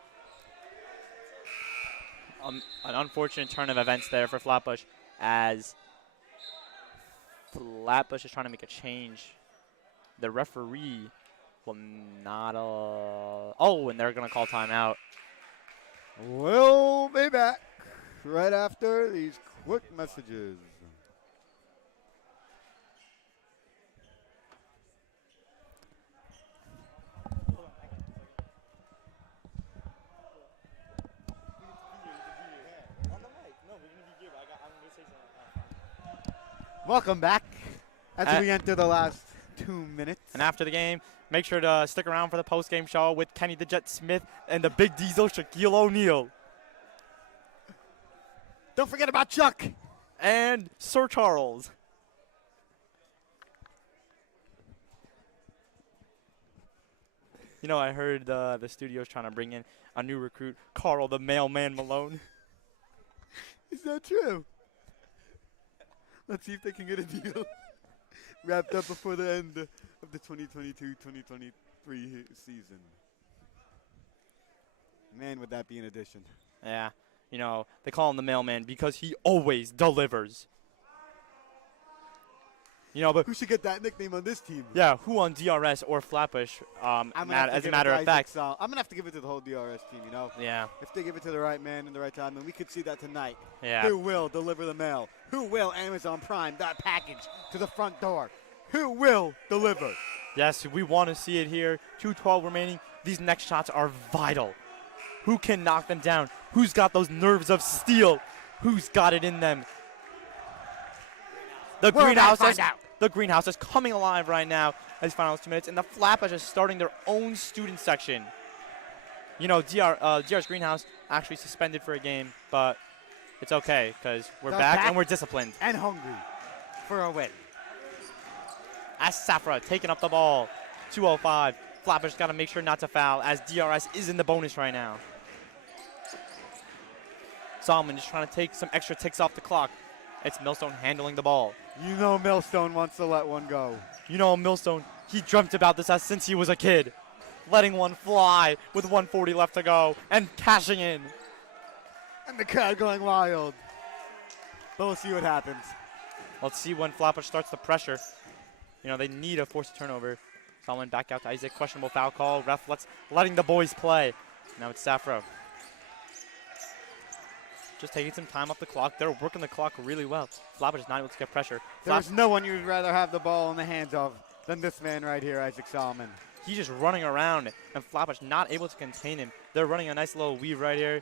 an unfortunate turn of events there for Flatbush as Flatbush is trying to make a change. The referee will not. Oh, and they're going to call timeout. We'll be back right after these quick messages. Welcome back as we enter the last 2 minutes. And after the game, make sure to stick around for the post-game show with Kenny the Jet Smith and the Big Diesel Shaquille O'Neal. Don't forget about Chuck. And Sir Charles. You know, I heard the studio's trying to bring in a new recruit, Carl the Mailman Malone. Is that true? Let's see if they can get a deal wrapped up before the end of the 2022-2023 season. Man, would that be an addition. Yeah, you know, they call him the Mailman because he always delivers. You know, but Who should get that nickname on this team? yeah, who on DRS or Flatbush, as a matter of fact. I'm going to have to give it to the whole DRS team, you know? Yeah, If they give it to the right man in the right time, then we could see that tonight. yeah. Who will deliver the mail? Who will Amazon Prime that package to the front door? Who will deliver? Yes, we want to see it here. 2:12 remaining. These next shots are vital. Who can knock them down? Who's got those nerves of steel? Who's got it in them? The greenhouse is coming alive right now as final 2 minutes, and the Flatbush is starting their own student section. You know, DR's greenhouse actually suspended for a game, but it's okay because we're back and we're disciplined. And hungry for a win. As Safra taking up the ball. 2:05. Flatbush got to make sure not to foul as DRS is in the bonus right now. Solomon just trying to take some extra ticks off the clock. It's Millstone handling the ball. You know Millstone wants to let one go. You know Millstone, he dreamt about this since he was a kid. Letting one fly with 1:40 left to go and cashing in. And the crowd going wild. But we'll see what happens. Let's see when Flatbush starts the pressure. You know, they need a forced turnover. Solomon back out to Isaac. Questionable foul call. Ref letting the boys play. Now it's Safro. Just taking some time off the clock. They're working the clock really well. Flatbush is not able to get pressure. There's no one you'd rather have the ball in the hands of than this man right here, Isaac Solomon. He's just running around, and Flatbush not able to contain him. They're running a nice little weave right here.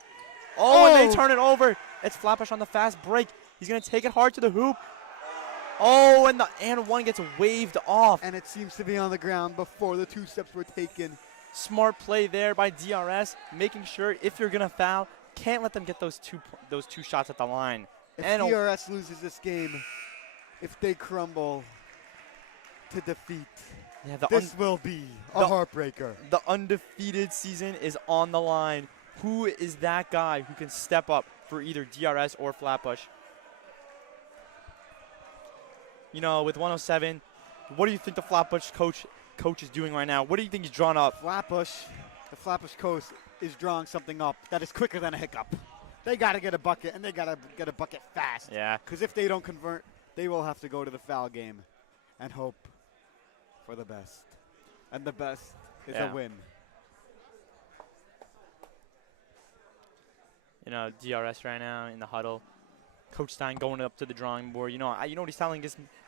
Oh, and they turn it over. It's Flatbush on the fast break. He's going to take it hard to the hoop. Oh, and the and one gets waved off. And it seems to be on the ground before the 2 steps were taken. Smart play there by DRS, making sure if you're going to foul, can't let them get those two shots at the line. If And DRS loses this game, if they crumble to defeat, yeah, this will be a the- heartbreaker. the undefeated season is on the line. Who is that guy who can step up for either DRS or Flatbush? You know, with 107, what do you think the Flatbush coach is doing right now? What do you think he's drawn up? The Flatbush coach is drawing something up that is quicker than a hiccup. They got to get a bucket, and they got to get a bucket fast. Yeah. Because if they don't convert, they will have to go to the foul game and hope for the best. And the best is a win. You know, DRS right now in the huddle. Coach Stein going up to the drawing board. You know what he's telling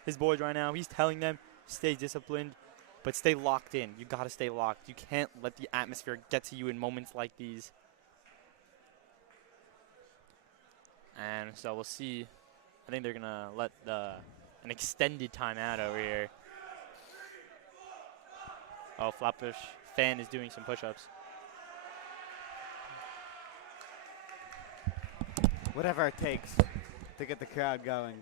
his boys right now? He's telling them, stay disciplined. but stay locked in. You got to stay locked. You can't let the atmosphere get to you in moments like these. And so we'll see. I think they're going to let an extended timeout over here. Oh, Flatbush fan is doing some push-ups. Whatever it takes to get the crowd going.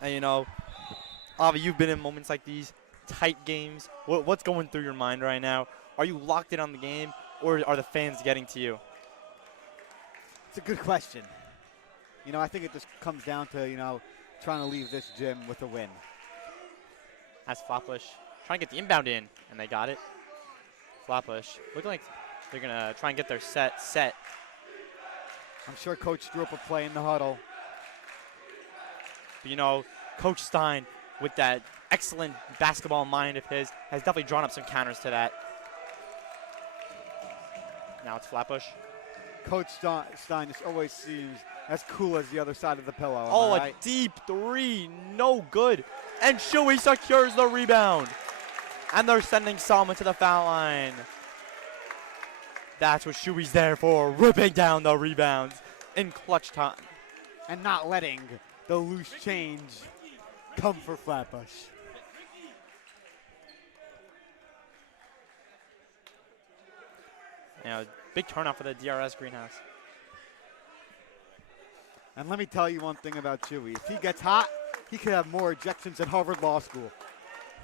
And, you know, Avi, you've been in moments like these, tight games. What's going through your mind right now? Are you locked in on the game, or are the fans getting to you? It's a good question. You know, I think it just comes down to, you know, trying to leave this gym with a win. That's Flatbush trying to get the inbound in, and they got it. Flatbush looking like they're going to try and get their set. I'm sure Coach drew up a play in the huddle. But, you know, Coach Stein, with that excellent basketball mind of his, has definitely drawn up some counters to that. Now it's Flatbush. Coach Stein just always seems as cool as the other side of the pillow. Oh, right? a deep three, no good. And Shuey secures the rebound. And they're sending Salma to the foul line. That's what Shuey's there for, ripping down the rebounds in clutch time. And not letting the loose change come for Flatbush. You know, big turnout for the DRS greenhouse. And let me tell you one thing about Chewy. If he gets hot, he could have more ejections at Harvard Law School.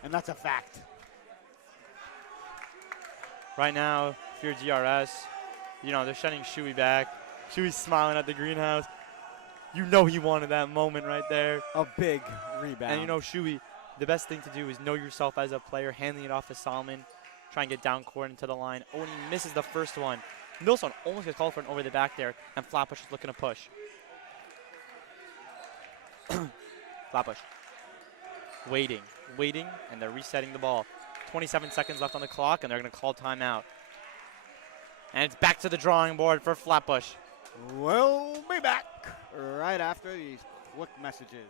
And that's a fact. Right now, if you're DRS, you know, they're sending Shuey back. Shuey's smiling at the greenhouse. You know he wanted that moment right there. A big rebound. And you know, Shuey, the best thing to do is know yourself as a player, handing it off to Solomon, try and get down court into the line. Oh, and he misses the first one. Milson almost gets called for an over the back there, and Flatbush is looking to push. Flatbush. Waiting, and they're resetting the ball. 27 seconds left on the clock, and they're going to call timeout. And it's back to the drawing board for Flatbush. We'll be back right after these quick messages.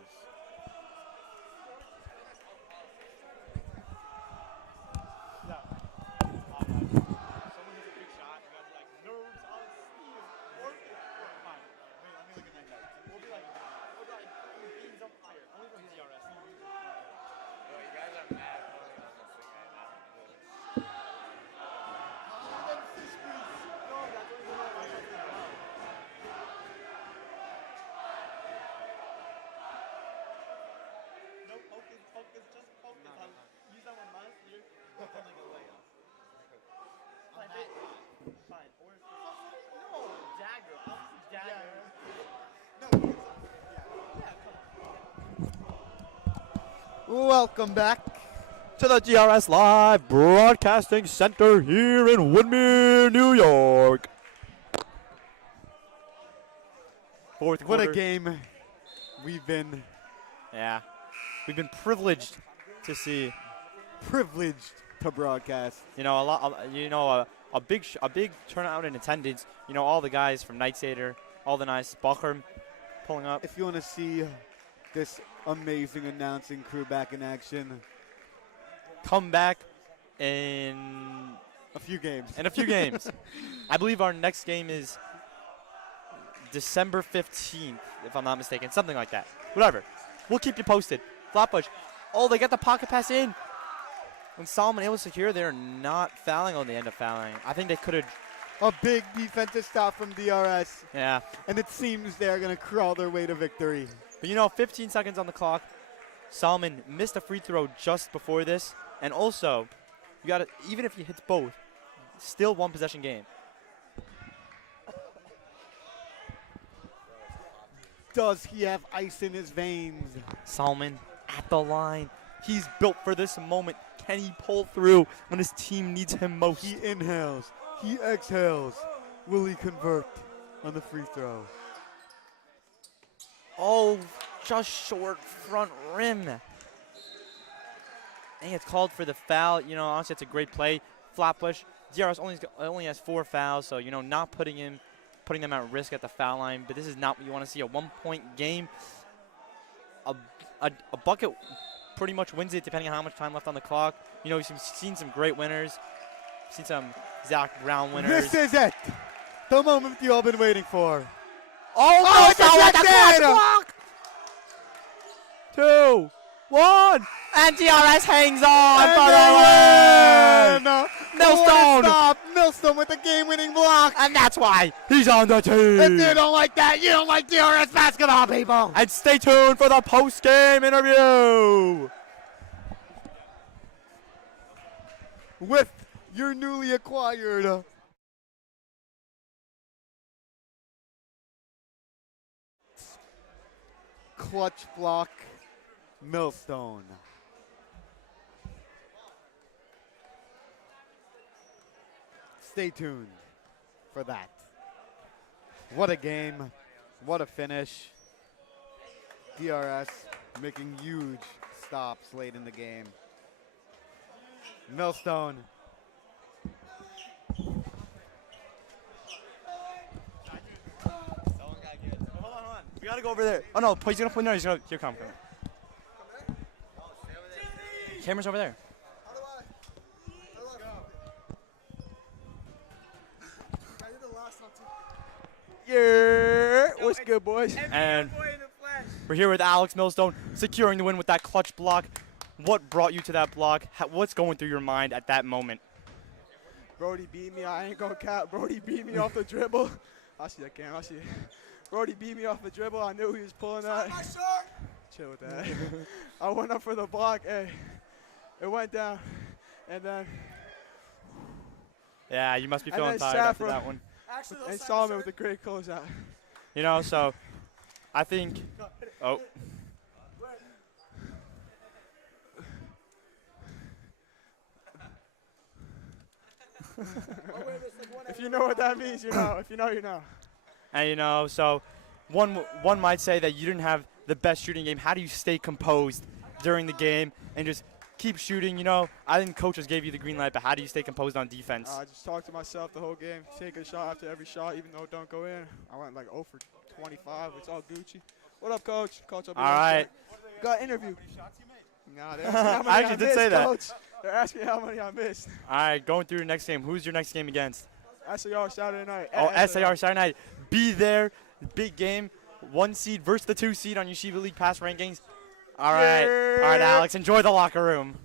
Welcome back To the DRS Live Broadcasting Center here in Woodmere, New York. Fourth quarter. What a game we've been Yeah, we've been privileged to see. privileged to broadcast. You know, a big turnout in attendance. You know, all the guys from Nightsader, all the nice Bacher pulling up. If you want to see this amazing announcing crew back in action, Come back in a few games. a few games. I believe our next game is December 15th, if I'm not mistaken, something like that. Whatever. We'll keep you posted. Flatbush. Oh, they got the pocket pass in. When Solomon able to secure, they're not fouling. Oh, they end up fouling. I think they could have. A big defensive stop from DRS, Yeah. and it seems they're going to crawl their way to victory. But, you know, 15 seconds on the clock. Solomon missed a free throw just before this. And also, you got to, even if he hits both, still one possession game. Does he have ice in his veins? Solomon at the line. He's built for this moment. Can he pull through when his team needs him most? He inhales. He exhales. Will he convert on the free throw? Oh, just short front rim. And it's called for the foul. You know, honestly, it's a great play. Flatbush. DRS only has 4 fouls, so, you know, not putting him putting them at risk at the foul line, but this is not what you want to see. A 1-point game. A bucket pretty much wins it depending on how much time left on the clock. You know, we've seen some great winners. Seen some Zach Brown winners. This is it. The moment you all been waiting for. Oh, it's a 2, 1, and DRS hangs on for the win. Millstone. Millstone with the game-winning block. And that's why he's on the team. If you don't like that, you don't like DRS basketball, people. And stay tuned for the post-game interview. With your newly acquired clutch block, Millstone. Stay tuned for that. What a game. What a finish. DRS making huge stops late in the game. Millstone. Hold on. We gotta go over there. Oh no, he's gonna put no. He's gonna here. Come. Camera's over there. Yeah, what's good, boys? And we're here with Alex Millstone, securing the win with that clutch block. What brought you to that block? What's going through your mind at that moment? Brody beat me. I ain't gonna cap. Brody beat me off the dribble. I see that cam. I see it. Brody beat me off the dribble. I knew he was pulling that. Chill with that. I went up for the block. Hey, it went down, and then. Yeah, you must be feeling tired after that one. And Steinman with a great closeout. You know, so I think. Oh. If you know what that means, you know. If you know, you know. And you know, so one might say that you didn't have the best shooting game. How do you stay composed during the game and just keep shooting? You know, I think coaches gave you the green light, but how do you stay composed on defense? I just talked to myself the whole game. Take a shot after every shot, even though it don't go in. I went like 0 for 25. It's all Gucci. What up, Coach? Coach, I'll be All right. Got an interview. Nah, I actually did say that. Coach. They're asking how many I missed. All right, going through the next game. Who's your next game against? SAR Saturday night. Oh, SAR Saturday night. Be there. Big game. 1 seed versus the 2 seed on Yeshiva League pass rankings. All right. All right, Alex. Enjoy the locker room.